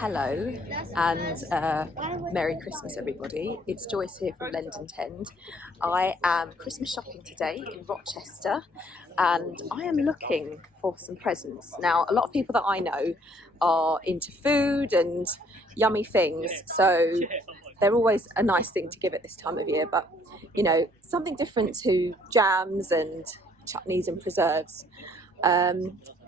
Hello and Merry Christmas everybody. It's Joyce here from London Tend. I am Christmas shopping today in Rochester and I am looking for some presents. Now a lot of people that I know are into food and yummy things, so they're always a nice thing to give at this time of year, but you know, something different to jams and chutneys and preserves.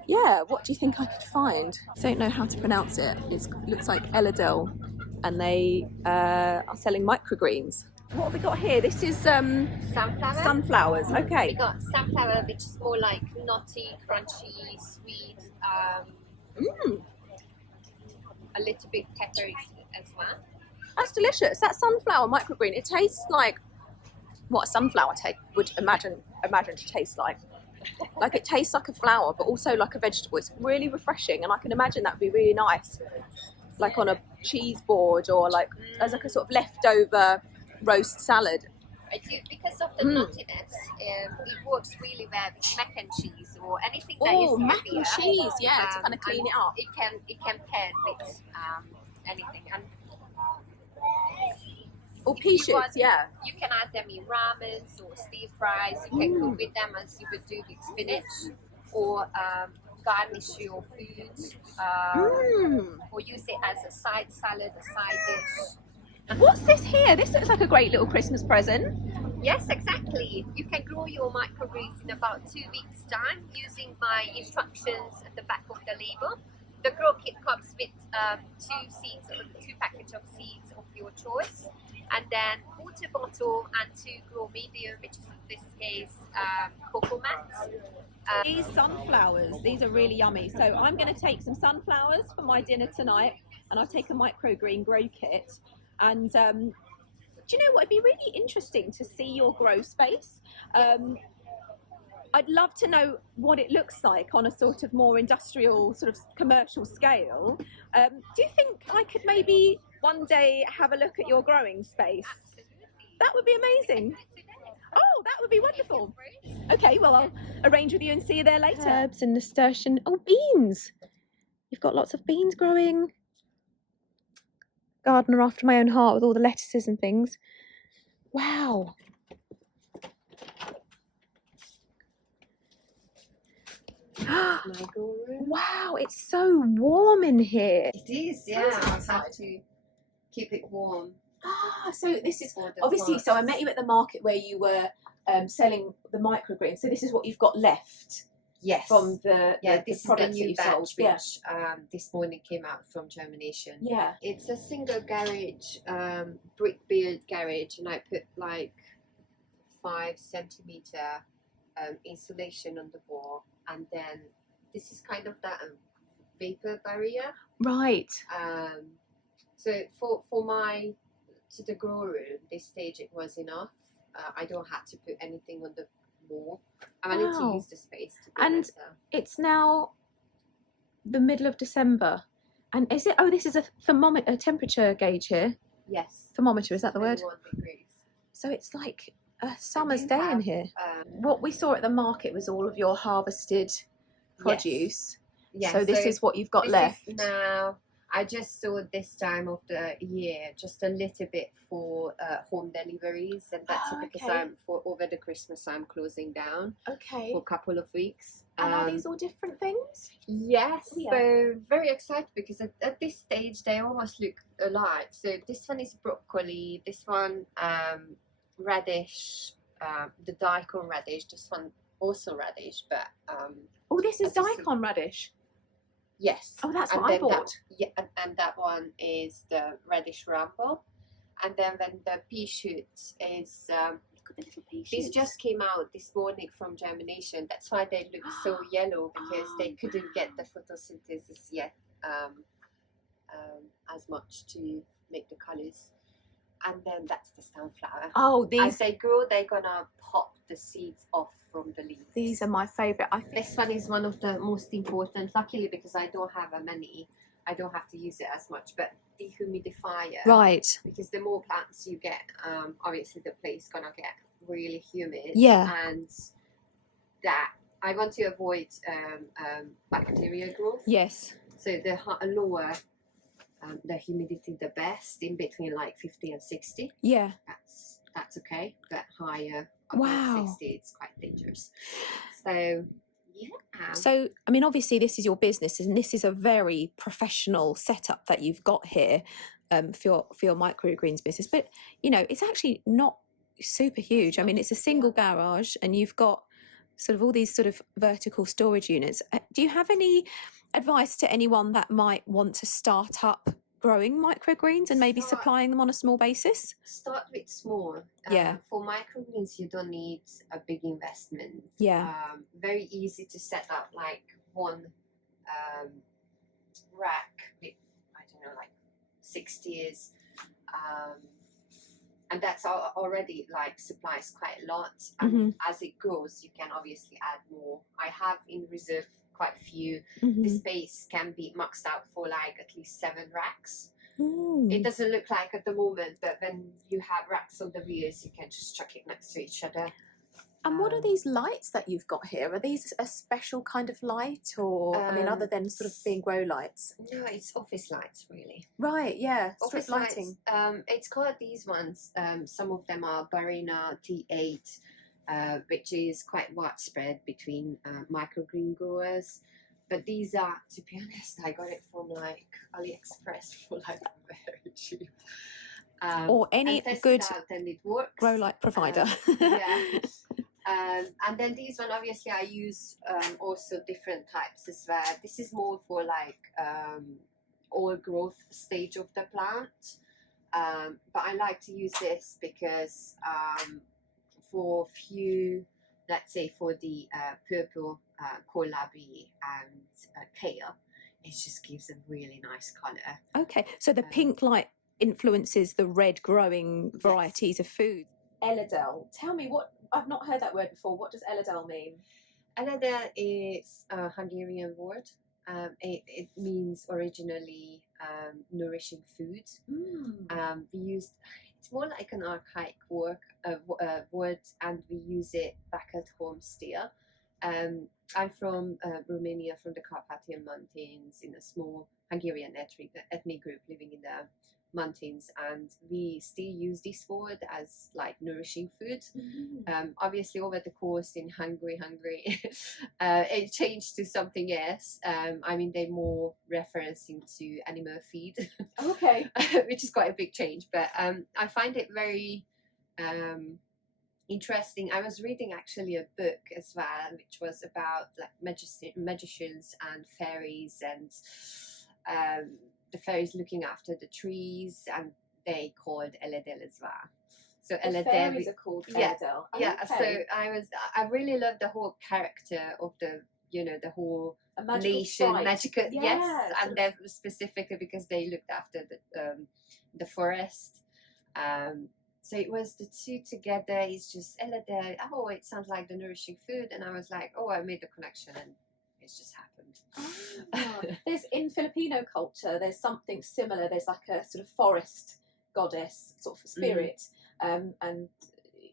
Yeah, what do you think I could find? I don't know how to pronounce it. It looks like Eledel, and they are selling microgreens. What have we got here? This is Sunflower. sunflowers. Okay. We got sunflower, which is more like nutty, crunchy, sweet, a little bit peppery as well. That's delicious. That sunflower microgreen. It tastes like what a sunflower would imagine to taste like. Like it tastes like a flower, but also like a vegetable. It's really refreshing, and I can imagine that would be really nice, like on a cheese board or like as like a sort of leftover roast salad. I do, because of the nuttiness. It works really well with mac and cheese or anything that is mac heavier. and cheese, yeah, to kind of clean it up. It can pair with anything. And or pea shoots, yeah. You can add them in ramens or stir fries. You can cook with them as you would do with spinach, or garnish your food, or use it as a side salad, a side dish. What's this here? This looks like a great little Christmas present. Yes, exactly. You can grow your microgreens in about 2 weeks' time using my instructions at the back of the label. The grow kit comes with 2 packages of seeds of your choice, and then water bottle and 2 grow medium, which is in this case cocoa mats. These sunflowers, these are really yummy. So I'm going to take some sunflowers for my dinner tonight, and I'll take a microgreen grow kit. And do you know what? It'd be really interesting to see your grow space. I'd love to know what it looks like on a sort of more industrial, sort of commercial scale. Do you think I could maybe one day have a look at your growing space? Absolutely. That would be amazing. Oh, that would be wonderful. Okay, well, I'll arrange with you and see you there later. Herbs and nasturtium. Oh, beans. You've got lots of beans growing. Gardener after my own heart with all the lettuces and things. Wow. Wow, it's so warm in here. It is, yeah. I have to keep it warm. So this is obviously, so I met you at the market where you were selling the microgreens. So this is what you've got left. Yes. From the this products is the new that you sold. batch which this morning came out from germination. Yeah. It's a single garage, brick built garage, and I put like 5 centimeter insulation on the wall, and then this is kind of that vapor barrier. Right. So for the grow room, this stage it was enough. I don't have to put anything on the wall. I need to use the space to be and better. It's now the middle of December, and is it? Oh, this is a thermometer, a temperature gauge here. Yes. Thermometer, is that the word? 21 degrees. So it's like a summer's day in here. What we saw at the market was all of your harvested produce. Yes. So this is what you've got left. Now, I just saw this time of the year just a little bit for home deliveries, and that's because over the Christmas I'm closing down for a couple of weeks. And are these all different things? Yes, so very excited because at this stage they almost look alike. So this one is broccoli, this one radish, the daikon radish, this one also radish, but this is daikon radish. Yes. Oh, that's what I bought. And that one is the radish ramble, and then the pea shoots is look at the little pea shoots. These just came out this morning from germination. That's why they look so yellow, because they couldn't get the photosynthesis yet as much to make the colors. And then that's the sunflower. Oh, these as they grow, they're gonna pop the seeds off from the leaves. These are my favourite. This one is one of the most important. Luckily, because I don't have many, I don't have to use it as much. But dehumidifier, right? Because the more plants you get, obviously the place is gonna get really humid. Yeah. And that I want to avoid bacteria growth. Yes. So the lower the humidity the best, in between like 50 and 60. Yeah. That's okay, but higher above Wow. 60, it's quite dangerous. So yeah. So, I mean, obviously this is your business and this is a very professional setup that you've got here for your microgreens business. But, you know, it's actually not super huge. I mean, it's a single garage and you've got sort of all these sort of vertical storage units. Do you have any advice to anyone that might want to start up growing microgreens and maybe supplying them on a small basis? Start with small. Yeah. For microgreens, you don't need a big investment. Yeah. Very easy to set up, like one rack with, I don't know, like 60s. And that's already like supplies quite a lot. And as it grows, you can obviously add more. I have in reserve quite a few. The space can be maxed out for like at least 7 racks. It doesn't look like at the moment, but when you have racks on the rears, you can just chuck it next to each other. And what are these lights that you've got here? Are these a special kind of light, or I mean, other than sort of being grow lights? No, it's office lights, really. Right, yeah, Office strip lighting. Lights, it's called these ones. Some of them are Barina T8, which is quite widespread between microgreen growers. But these are, to be honest, I got it from like AliExpress for like very cheap. Or any good and it works. grow light provider. Yeah. And then these one, obviously, I use also different types as well. This is more for like all growth stage of the plant. But I like to use this because for few, let's say for the purple kohlrabi and kale, it just gives a really nice colour. Okay, so the pink light influences the red growing varieties of food. Eledel, tell me, what, I've not heard that word before. What does Eledel mean? Eledel is a Hungarian word. It means originally nourishing food. We used, it's more like an archaic word, and we use it back at home still. I'm from Romania, from the Carpathian Mountains, in a small Hungarian ethnic group living in the mountains, and we still use this word as like nourishing food. Obviously over the course in Hungary it changed to something else. I mean, they're more referencing to animal feed. Okay. Which is quite a big change, but I find it very interesting. I was reading actually a book as well, which was about like magicians and fairies, and the fairies looking after the trees, and they called Eledel as well. So the fairies are called Eledel. Yeah. Okay. So I really love the whole character of the, you know, the whole nation, sprite. magical. Yes, and then specifically because they looked after the forest. So it was the two together. It's just Eledel. Oh, it sounds like the nourishing food, and I was like, oh, I made the connection, and it's just happened. There's, in Filipino culture, there's something similar. There's like a sort of forest goddess sort of spirit, and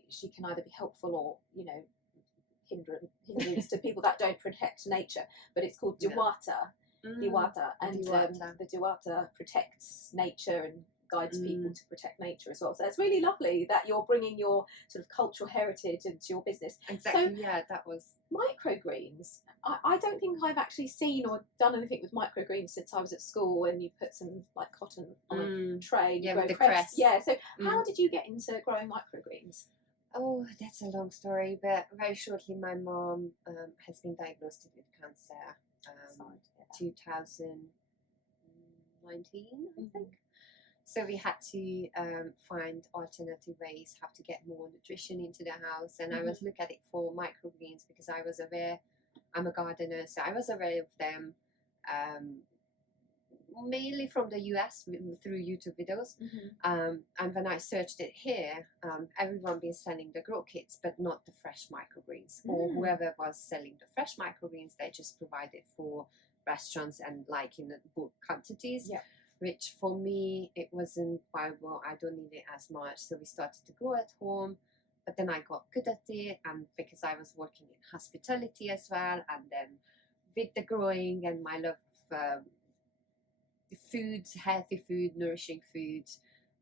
she can either be helpful or, you know, hindrance to people that don't protect nature. But it's called Diwata. Diwata, and the Diwata protects nature and guides people to protect nature as well. So it's really lovely that you're bringing your sort of cultural heritage into your business. Exactly. So, yeah, that was microgreens. I don't think I've actually seen or done anything with microgreens since I was at school, when you put some like cotton on a tray. Yeah, with the cress. cress. Yeah. So how did you get into growing microgreens? Oh, that's a long story, but very shortly, my mom has been diagnosed with cancer. 2019, I think. So we had to find alternative ways how to get more nutrition into the house, and I was looking at it for microgreens because I was aware, I'm a gardener, so I was aware of them mainly from the US through YouTube videos. And when I searched it here, everyone been selling the grow kits, but not the fresh microgreens, or whoever was selling the fresh microgreens, they just provided for restaurants and like in the bulk quantities. Yeah. Which for me, it wasn't viable. I don't need it as much. So we started to grow at home, but then I got good at it. And because I was working in hospitality as well, and then with the growing and my love of food, healthy food, nourishing food.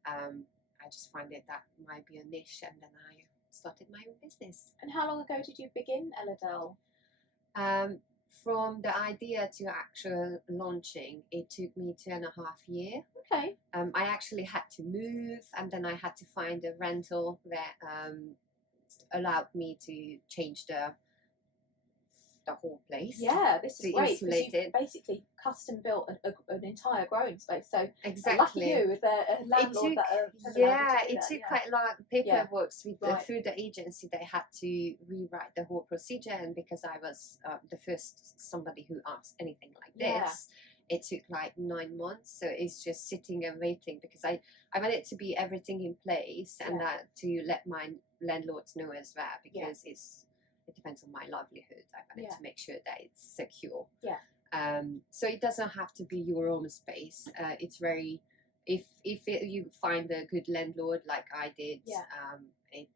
I just find it that might be a niche, and then I started my own business. And how long ago did you begin Eledel? From the idea to actual launching, it took me 2.5 years. Okay. I actually had to move, and then I had to find a rental that allowed me to change the whole place. Yeah, this is great because insulate you it. basically custom built an entire growing space. So Exactly. lucky you with a landlord it took quite a lot of paperwork with Right. through the agency. They had to rewrite the whole procedure, and because I was the first somebody who asked anything like this, it took like 9 months. So it's just sitting and waiting, because I want it to be everything in place, and that to let my landlords know as well, because it depends on my livelihood. I wanted to make sure that it's secure. So it doesn't have to be your own space. It's very, if you find a good landlord like I did, it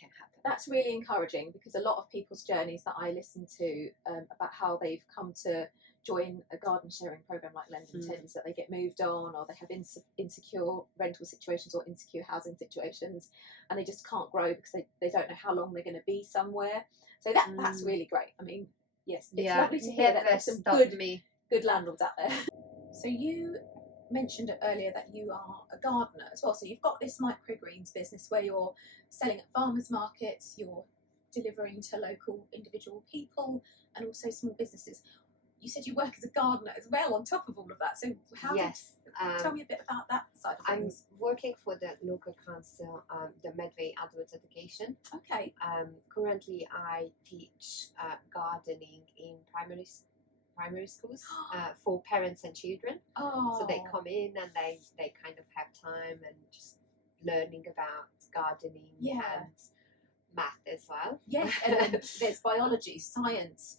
can happen. That's really encouraging, because a lot of people's journeys that I listen to about how they've come to join a garden sharing program like Lending Tend is that they get moved on, or they have insecure rental situations or insecure housing situations, and they just can't grow because they don't know how long they're going to be somewhere. So that's really great. I mean, yes, it's lovely to hear that there's some good landlords out there. So you mentioned earlier that you are a gardener as well. So you've got this microgreens business where you're selling at farmers markets, you're delivering to local individual people, and also small businesses. You said you work as a gardener as well on top of all of that. So tell me a bit about that side of things. I'm working for the local council, the Medway Adult Education. Okay. Currently, I teach gardening in primary schools for parents and children. So they come in and they kind of have time and just learning about gardening and math as well. Yes, and there's biology, science,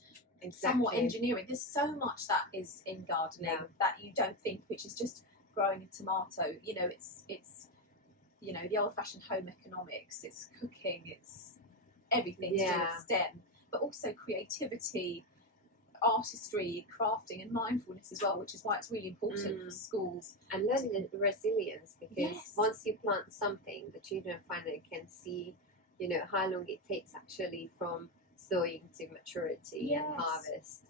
somewhat engineering. There's so much that is in gardening that you don't think, which is just growing a tomato. You know, it's you know, the old-fashioned home economics. It's cooking. It's everything to do with STEM, but also creativity, artistry, crafting, and mindfulness as well, which is why it's really important for schools. And learning resilience, because once you plant something, the children finally can see, you know, how long it takes actually from sowing to maturity and harvest.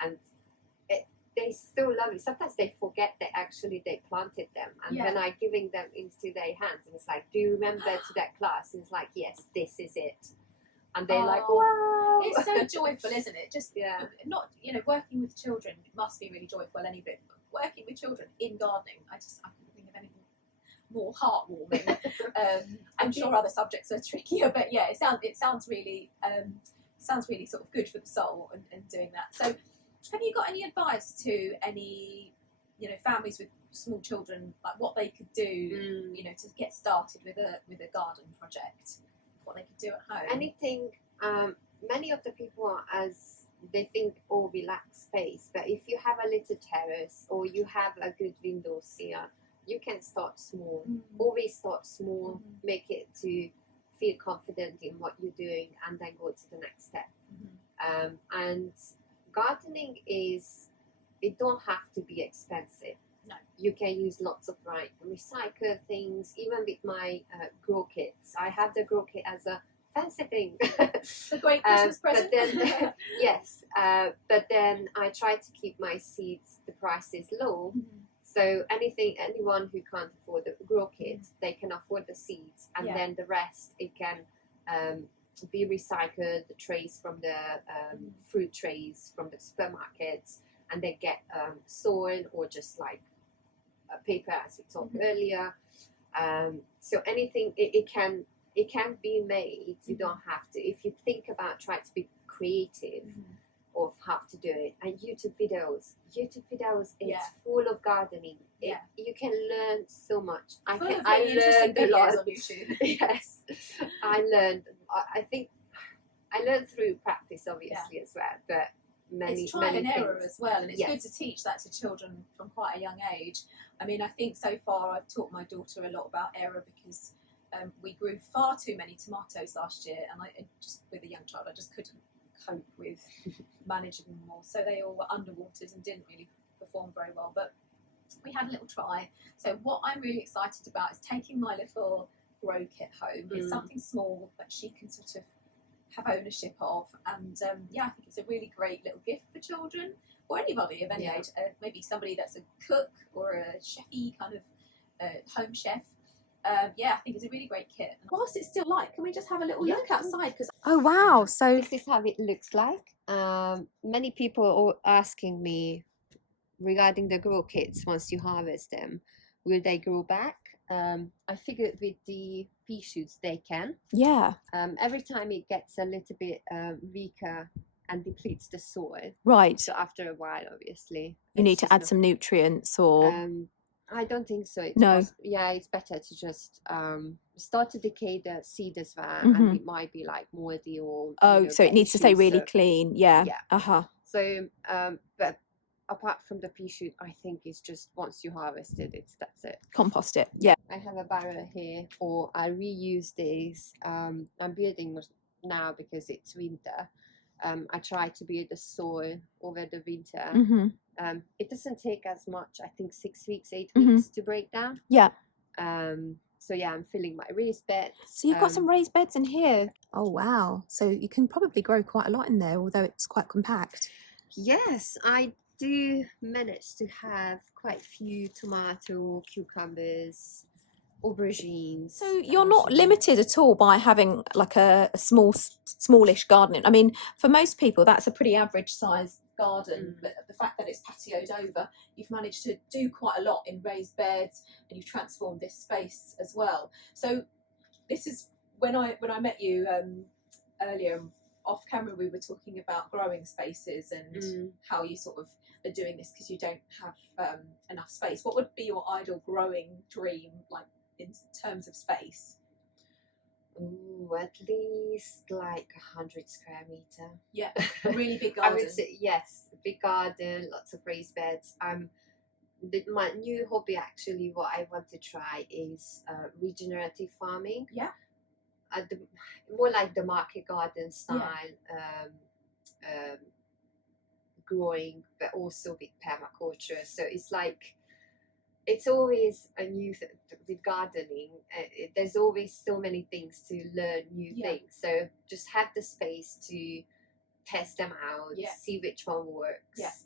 And they're so lovely. Sometimes they forget that actually they planted them, and when I'm giving them into their hands, and it's like, do you remember to that class? And it's like, yes, this is it. And they're like, wow. It's so joyful, isn't it? Just not, you know, working with children must be really joyful, any bit. But working with children in gardening, I couldn't think of anything more heartwarming. I'm sure other subjects are trickier, but yeah, it sounds really sort of good for the soul and doing that. So, have you got any advice to any, you know, families with small children, like what they could do, you know, to get started with a garden project? What they could do at home? Anything. Many of the people they think, oh, we lack space, but if you have a little terrace or you have a good window sill, you can start small. Always start small. Make it to feel confident in what you're doing, and then go to the next step. And gardening it don't have to be expensive. No. You can use lots of recycle things. Even with my grow kits, I have the grow kit as a fancy thing. It's a great Christmas present. But then, but then I try to keep my seeds, the prices low. So anyone who can't afford the grow kit, they can afford the seeds, and then the rest it can be recycled. The trays from the fruit trays from the supermarkets, and they get soil or just like paper, as we talked earlier. So anything it can be made. You don't have to. If you think about trying to be creative of how to do it, and YouTube videos it's full of gardening. You can learn so much. I learned a lot on YouTube. Yes, I think I learned through practice, obviously, as well, but it's trial and error as well, and it's good to teach that to children from quite a young age. I mean, I think so far I've taught my daughter a lot about error, because we grew far too many tomatoes last year, and just with a young child, I just couldn't cope with managing them all. So they all were underwatered and didn't really perform very well. But we had a little try. So what I'm really excited about is taking my little grow kit home. It's something small that she can sort of have ownership of, and yeah, I think it's a really great little gift for children or anybody of any age. Maybe somebody that's a cook or a chefy kind of home chef. Yeah, I think it's a really great kit. And whilst it's still light, can we just have a little look outside? Oh wow! So this is how it looks like. Many people are asking me regarding the grow kits. Once you harvest them, will they grow back? I figured with the pea shoots they can. Yeah. Every time it gets a little bit weaker and depletes the soil. Right. So after a while, obviously, you need to add some nutrients, or I don't think so. It's better to just start to decay the seed as well, and it might be like moldy or so it needs to stay really clean. Yeah. So but apart from the pea shoot, I think it's just once you harvest it, that's it. Compost it. Yeah. I have a barrel here, or I reuse these. I'm building now because it's winter. I try to build the soil over the winter. It doesn't take as much, I think 6 weeks, 8 weeks to break down. Yeah. So yeah, I'm filling my raised beds. So you've got some raised beds in here. Oh wow. So you can probably grow quite a lot in there, although it's quite compact. Yes, I do manage to have quite a few tomato, cucumbers, aubergines. So you're not limited at all by having like a smallish garden. I mean, for most people that's a pretty average size garden, but the fact that it's patioed over, you've managed to do quite a lot in raised beds, and you've transformed this space as well. So this is when I met you earlier off camera, we were talking about growing spaces and how you sort of are doing this because you don't have enough space. What would be your ideal growing dream, like in terms of space? Ooh, at least like 100 square meter. Yeah, a really big garden. I would say yes, big garden, lots of raised beds. My new hobby, actually, what I want to try is regenerative farming. Yeah. More like the market garden style, growing, but also with permaculture. So it's like, it's always a new thing with gardening. There's always so many things to learn, new things. So just have the space to test them out, see which one works.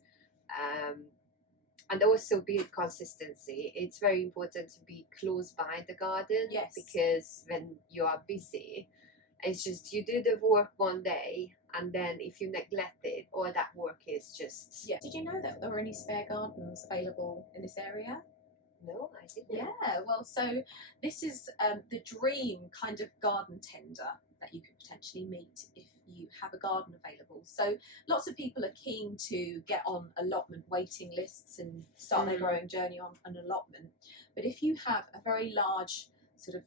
And also build consistency. It's very important to be close by the garden, because when you are busy, it's just you do the work one day, and then if you neglect it, all that work is just... Did you know that there were any spare gardens available in this area? No, I didn't. Yeah, well, so this is the dream kind of garden tender that you could potentially meet if you have a garden available. So lots of people are keen to get on allotment waiting lists and start their growing journey on an allotment. But if you have a very large sort of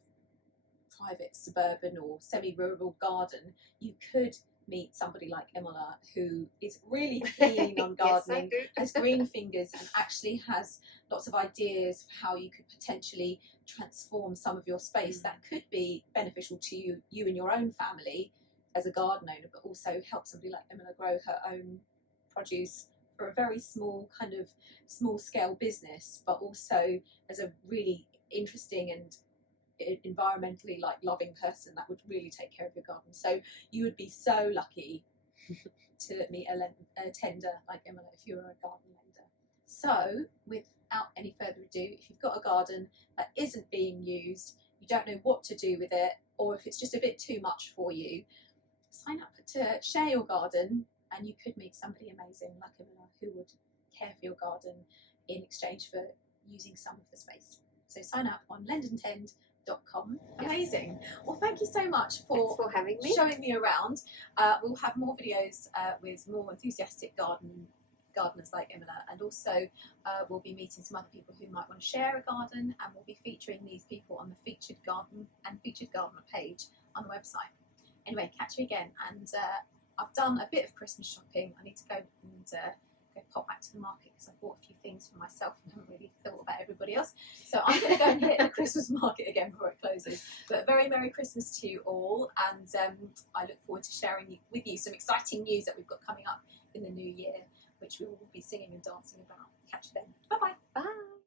private suburban or semi-rural garden, you could meet somebody like Imola, who is really keen on gardening, has green fingers, and actually has lots of ideas for how you could potentially transform some of your space that could be beneficial to you and your own family as a garden owner, but also help somebody like Imola grow her own produce for a very small kind of small scale business, but also as a really interesting and environmentally like loving person that would really take care of your garden. So you would be so lucky to meet a tender like Imola if you were a garden lender. So without any further ado, if you've got a garden that isn't being used, you don't know what to do with it, or if it's just a bit too much for you, sign up to share your garden, and you could meet somebody amazing like Imola who would care for your garden in exchange for using some of the space. So sign up on lendandtend.com. Amazing. Well, thank you so much for having me, showing me around. We'll have more videos with more enthusiastic gardeners like Imola, and also we'll be meeting some other people who might want to share a garden, and we'll be featuring these people on the featured garden and featured gardener page on the website. Anyway, catch you again, and I've done a bit of Christmas shopping. I need to go and go pop back to the market because I bought a few things for myself and haven't really thought about everybody else. So I'm going to go and hit the Christmas market again before it closes. But very Merry Christmas to you all, and I look forward to sharing with you some exciting news that we've got coming up in the new year, which we will be singing and dancing about. Catch you then. Bye-bye. Bye.